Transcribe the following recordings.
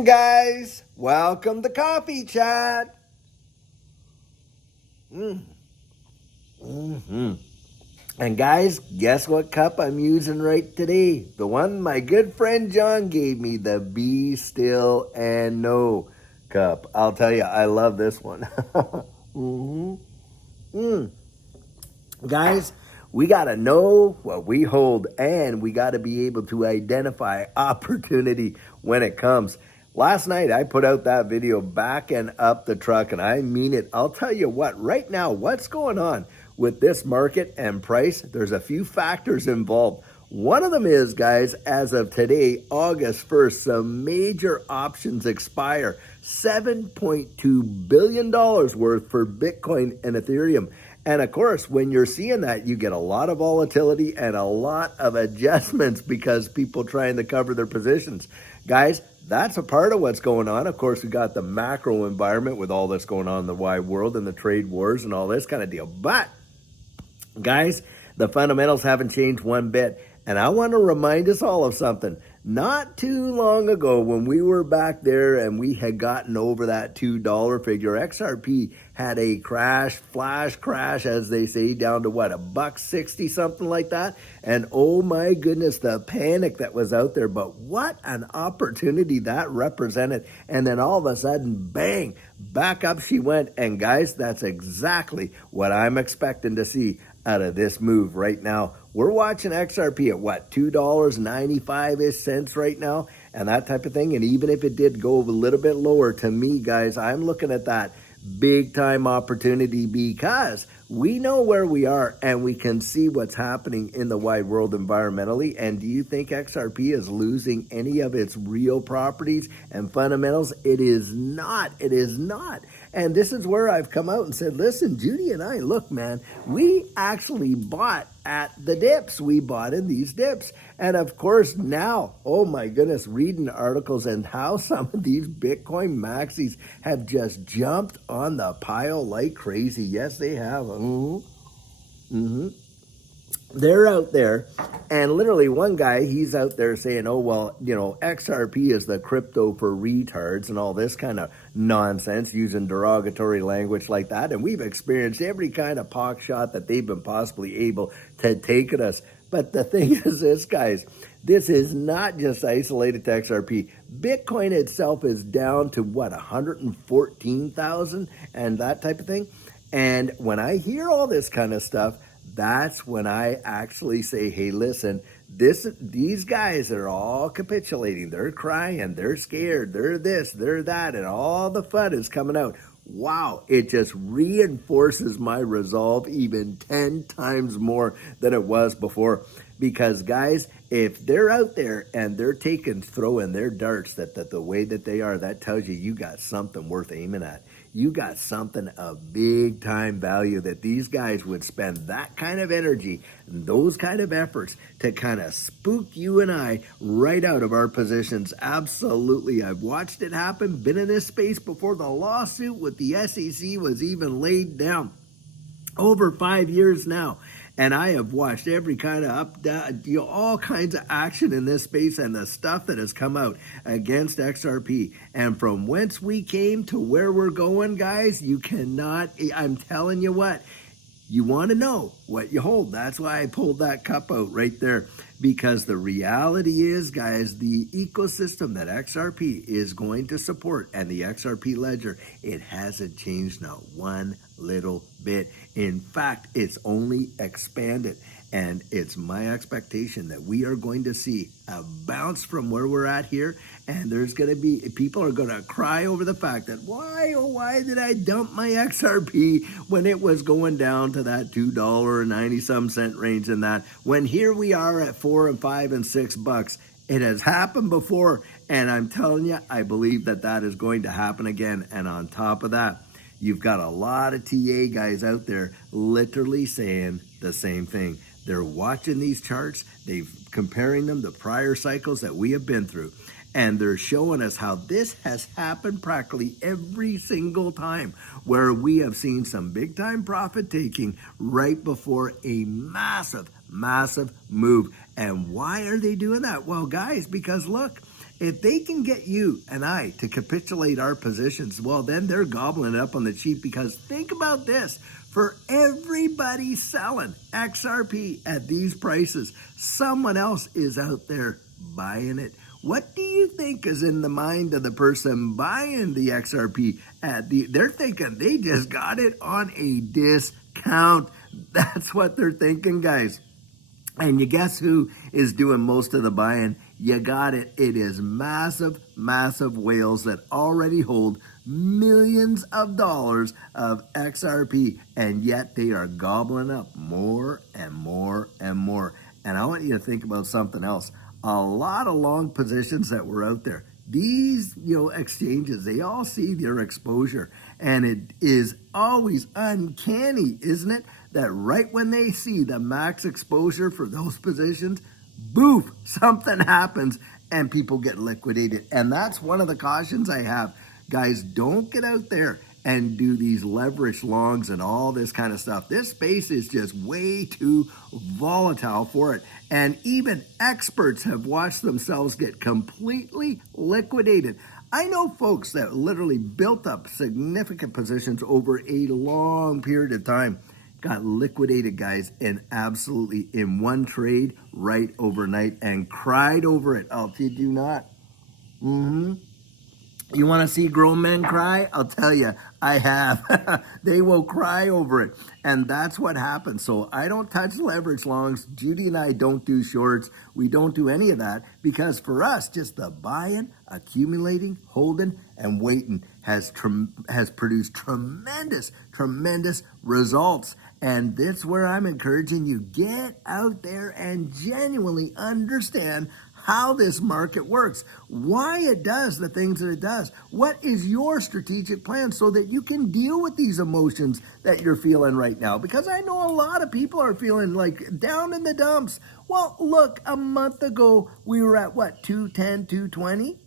morning, guys. Welcome to Coffee Chat. And guys, guess what cup I'm using right today? The one my good friend John gave me, the Be Still and Know cup. I'll tell you, I love this one. Guys, we got to know what we hold, and we got to be able to identify opportunity when it comes. Last night, I put out that video backing up the truck, and I mean it. I'll tell you what, right now, what's going on with this market and price? There's a few factors involved. One of them is, guys, as of today, August 1st, some major options expire. $7.2 billion worth for Bitcoin and Ethereum. And of course, when you're seeing that, you get a lot of volatility and a lot of adjustments because people trying to cover their positions. Guys, that's a part of what's going on. Of course, we got the macro environment with all this going on in the wide world and the trade wars and all this kind of deal. But, guys, the fundamentals haven't changed one bit. And I want to remind us all of something. Not too long ago, when we were back there and we had gotten over that $2 figure, XRP had a flash crash, as they say, down to what, $1.60, something like that. And oh my goodness, the panic that was out there. But what an opportunity that represented. And then all of a sudden, bang, back up she went. And guys, that's exactly what I'm expecting to see out of this move right now. We're watching XRP at what, $2.95-ish cents right now, and that type of thing. And even if it did go a little bit lower, to me, guys, I'm looking at that big time opportunity because we know where we are and we can see what's happening in the wide world environmentally. And do you think XRP is losing any of its real properties and fundamentals? It is not. It is not. And this is where I've come out and said, listen, Judy and I, look, man, we actually bought at the dips. We bought in these dips. And of course now, oh my goodness, reading articles and how some of these Bitcoin maxis have just jumped on the pile like crazy. Yes, they have. They're out there, and literally one guy, he's out there saying, oh, well, you know, XRP is the crypto for retards and all this kind of nonsense, using derogatory language like that. And we've experienced every kind of pock shot that they've been possibly able to take at us. But the thing is this, guys, this is not just isolated to XRP. Bitcoin itself is down to what, 114,000 and that type of thing. And when I hear all this kind of stuff, that's when I actually say, hey, listen, these guys are all capitulating. They're crying. They're scared. They're this, they're that, and all the FUD is coming out. Wow, it just reinforces my resolve even 10 times more than it was before. Because, guys, if they're out there and they're throwing their darts that the way that they are, that tells you got something worth aiming at. You got something of big time value that these guys would spend that kind of energy and those kind of efforts to kind of spook you and I right out of our positions. Absolutely. I've watched it happen, been in this space before the lawsuit with the SEC was even laid down. Over 5 years now. And I have watched every kind of up, down, all kinds of action in this space and the stuff that has come out against XRP. And from whence we came to where we're going, guys, you cannot, I'm telling you what, you want to know what you hold. That's why I pulled that cup out right there. Because the reality is, guys, the ecosystem that XRP is going to support and the XRP ledger, it hasn't changed not one little bit. In fact, it's only expanded. And it's my expectation that we are going to see a bounce from where we're at here. And there's going to be, people are going to cry over the fact that why did I dump my XRP when it was going down to that $2.90-some range and that, when here we are at $4 and $5 and $6. It has happened before. And I'm telling you, I believe that is going to happen again. And on top of that, you've got a lot of TA guys out there literally saying the same thing. They're watching these charts, they're comparing them to prior cycles that we have been through, and they're showing us how this has happened practically every single time, where we have seen some big time profit taking right before a massive move. And why are they doing that? Well, guys, because look, If they can get you and I to capitulate our positions, well, then they're gobbling it up on the cheap, because think about this. For everybody selling XRP at these prices, someone else is out there buying it. What do you think is in the mind of the person buying the XRP they're thinking they just got it on a discount. That's what they're thinking, guys. And you guess who is doing most of the buying? You got it. It is massive, massive whales that already hold millions of dollars of XRP, and yet they are gobbling up more and more and more. And I want you to think about something else. A lot of long positions that were out there. These, exchanges, they all see their exposure, and it is always uncanny, isn't it, that right when they see the max exposure for those positions, boof, something happens and people get liquidated. And that's one of the cautions I have. Guys, don't get out there and do these leverage longs and all this kind of stuff. This space is just way too volatile for it. And even experts have watched themselves get completely liquidated. I know folks that literally built up significant positions over a long period of time, got liquidated, guys, in one trade right overnight, and cried over it. I'll kid you not. You want to see grown men cry? I'll tell you, I have. They will cry over it. And that's what happens. So I don't touch leverage longs. Judy and I don't do shorts. We don't do any of that, because for us, just the buying, accumulating, holding, and waiting has produced tremendous, tremendous results. And that's where I'm encouraging you, get out there and genuinely understand how this market works, why it does the things that it does. What is your strategic plan so that you can deal with these emotions that you're feeling right now? Because I know a lot of people are feeling like down in the dumps. Well, look, a month ago, we were at what, 210, 220?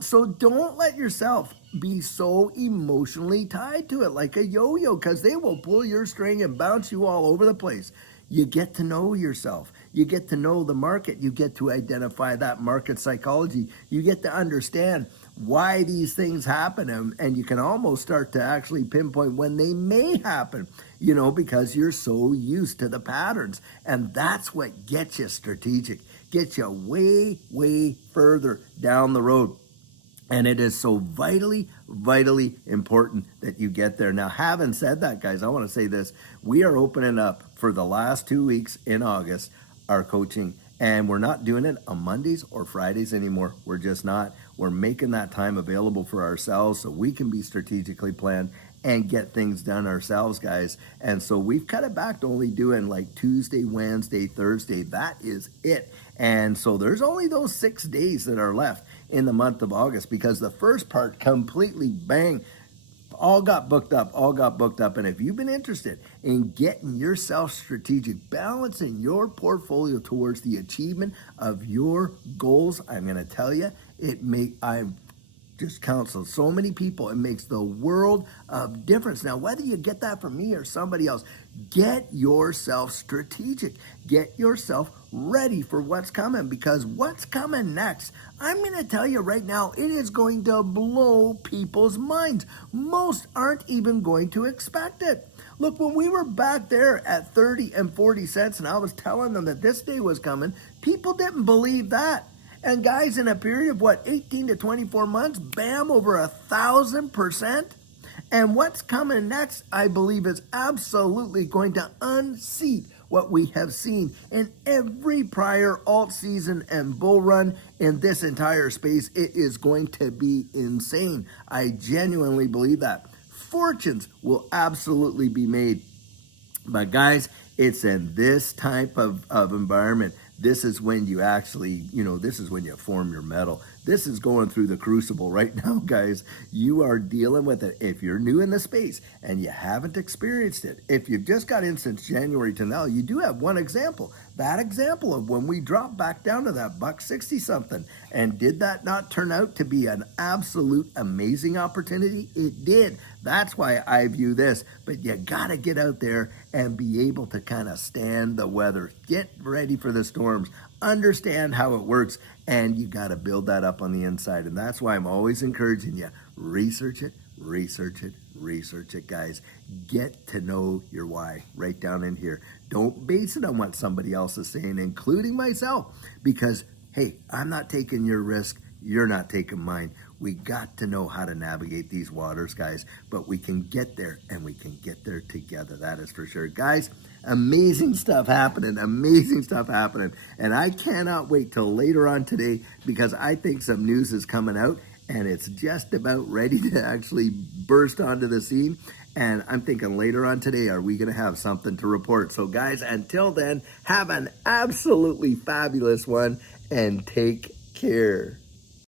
So don't let yourself be so emotionally tied to it like a yo-yo, because they will pull your string and bounce you all over the place. You get to know yourself. You get to know the market. You get to identify that market psychology. You get to understand why these things happen, and you can almost start to actually pinpoint when they may happen, because you're so used to the patterns. And that's what gets you strategic, gets you way, way further down the road. And it is so vitally, vitally important that you get there. Now, having said that, guys, I want to say this. We are opening up for the last 2 weeks in August our coaching, and we're not doing it on Mondays or Fridays anymore. We're just not. We're making that time available for ourselves so we can be strategically planned and get things done ourselves, guys. And so we've cut it back to only doing like Tuesday, Wednesday, Thursday. That is it. And so there's only those 6 days that are left in the month of August, because the first part completely all got booked up. And if you've been interested in getting yourself strategic, balancing your portfolio towards the achievement of your goals, I'm going to tell you, I've just counseled so many people. It makes the world of difference. Now, whether you get that from me or somebody else, get yourself strategic. Get yourself ready for what's coming, because what's coming next, I'm going to tell you right now, it is going to blow people's minds. Most aren't even going to expect it. Look, when we were back there at 30 and 40 cents and I was telling them that this day was coming, people didn't believe that. And guys, in a period of 18 to 24 months, bam, over 1,000%. And what's coming next, I believe, is absolutely going to unseat what we have seen in every prior alt season and bull run in this entire space. It is going to be insane. I genuinely believe that. Fortunes will absolutely be made. But guys, it's in this type of environment. This is when you actually, this is when you form your metal. This is going through the crucible right now, guys. You are dealing with it. If you're new in the space and you haven't experienced it, if you've just got in since January to now, you do have one example. That example of when we dropped back down to that $1.60 something. And did that not turn out to be an absolute amazing opportunity? It did. That's why I view this. But you got to get out there and be able to kind of stand the weather. Get ready for the storms. Understand how it works, And you got to build that up on the inside. And that's why I'm always encouraging you, research it, research it, research it, guys. Get to know your why right down in here. Don't base it on what somebody else is saying, including myself, because, hey, I'm not taking your risk. You're not taking mine. We got to know how to navigate these waters, guys, but we can get there, and we can get there together. That is for sure. Guys, amazing stuff happening, and I cannot wait till later on today, because I think some news is coming out, and it's just about ready to actually burst onto the scene. And I'm thinking later on today, are we going to have something to report? So guys, until then, have an absolutely fabulous one, and take care.